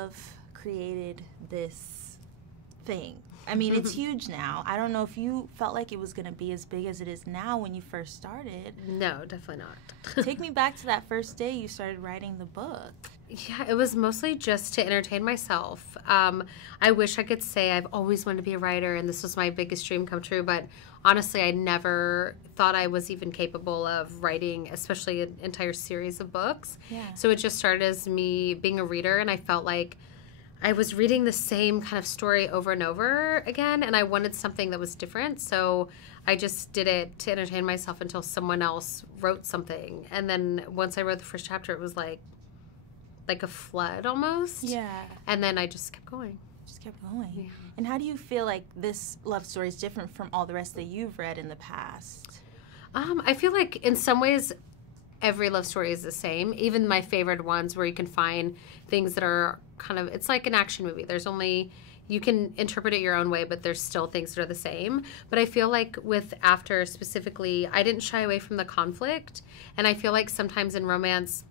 have created this thing. I mean, it's huge now. I don't know if you felt like it was going to be as big as it is now when you first started. No, definitely not. Take me back to that first day you started writing the book. Yeah, it was mostly just to entertain myself. I wish I could say I've always wanted to be a writer and this was my biggest dream come true, but honestly, I never thought I was even capable of writing, especially an entire series of books. Yeah. So it just started as me being a reader, and I felt like I was reading the same kind of story over and over again, and I wanted something that was different. So I just did it to entertain myself until someone else wrote something. And then once I wrote the first chapter, it was like a flood almost. Yeah. And then I just kept going. Just kept going. Yeah. And how do you feel like this love story is different from all the rest that you've read in the past? I feel like in some ways every love story is the same. Even my favorite ones where you can find things that are kind of, it's like an action movie. There's only, you can interpret it your own way, but there's still things that are the same. But I feel like with After specifically, I didn't shy away from the conflict. And I feel like sometimes in romance,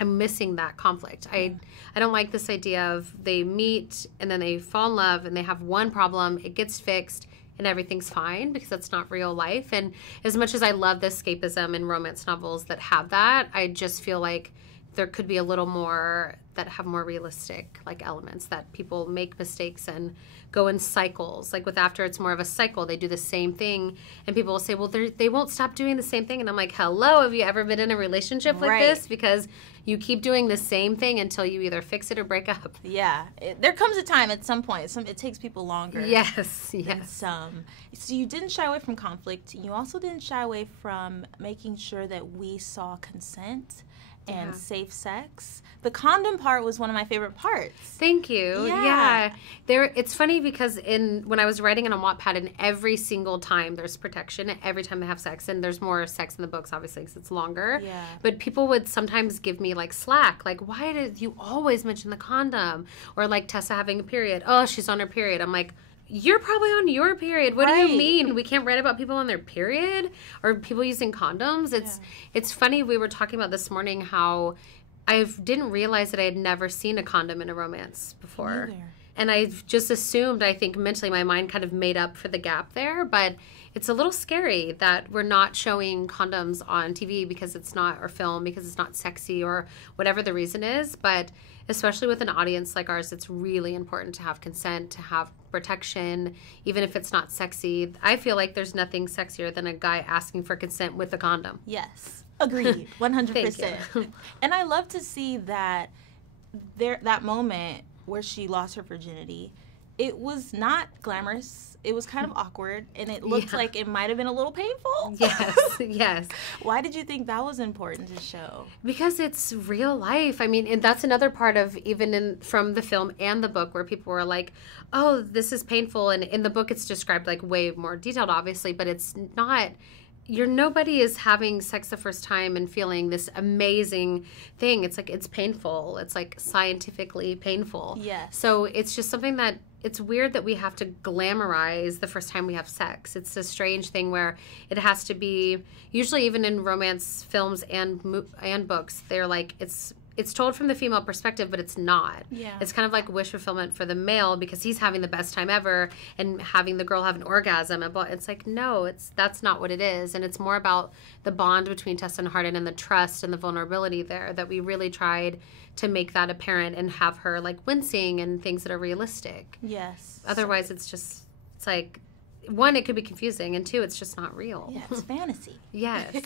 I'm missing that conflict. I don't like this idea of they meet and then they fall in love and they have one problem, it gets fixed, and everything's fine, because that's not real life. And as much as I love the escapism in romance novels that have that, I just feel like there could be a little more that have more realistic like elements, that people make mistakes and go in cycles. Like with After, it's more of a cycle. They do the same thing and people will say, well, they won't stop doing the same thing. And I'm like, hello, have you ever been in a relationship like this? Because you keep doing the same thing until you either fix it or break up. Yeah. There comes a time at some point. It takes people longer. Yes. Than some. So you didn't shy away from conflict. You also didn't shy away from making sure that we saw consent and safe sex. The condom part was one of my favorite parts. Thank you. Yeah. It's funny because when I was writing it on Wattpad, and every single time there's protection, every time they have sex, and there's more sex in the books, obviously, because it's longer. Yeah. But people would sometimes give me, like, slack. Like, why did you always mention the condom? Or, like, Tessa having a period. Oh, she's on her period. I'm like, you're probably on your period. What do you mean? We can't write about people on their period or people using condoms? It's funny. We were talking about this morning how I didn't realize that I had never seen a condom in a romance before. And I just assumed, I think mentally my mind kind of made up for the gap there. But it's a little scary that we're not showing condoms on TV because it's not, or film because it's not sexy or whatever the reason is. But especially with an audience like ours, it's really important to have consent, to have protection, even if it's not sexy. I feel like there's nothing sexier than a guy asking for consent with a condom. Yes. Agreed. 100%. Thank you. And I love to see that that moment where she lost her virginity, it was not glamorous. It was kind of awkward, and it looked like it might have been a little painful. Yes, yes. Why did you think that was important to show? Because it's real life. I mean, and that's another part of even from the film and the book where people were like, oh, this is painful. And in the book, it's described like way more detailed, obviously, but it's not... nobody is having sex the first time and feeling this amazing thing. It's like, it's painful. It's like scientifically painful. Yes. So it's just something that, it's weird that we have to glamorize the first time we have sex. It's a strange thing where it has to be, usually even in romance films and books, they're like, it's told from the female perspective, but it's not. Yeah. It's kind of like wish fulfillment for the male because he's having the best time ever and having the girl have an orgasm. It's like, no, that's not what it is. And it's more about the bond between Tessa and Hardin and the trust and the vulnerability there that we really tried to make that apparent and have her like wincing and things that are realistic. Yes. Otherwise, it's like, one, it could be confusing, and two, it's just not real. Yeah, it's fantasy. Yes.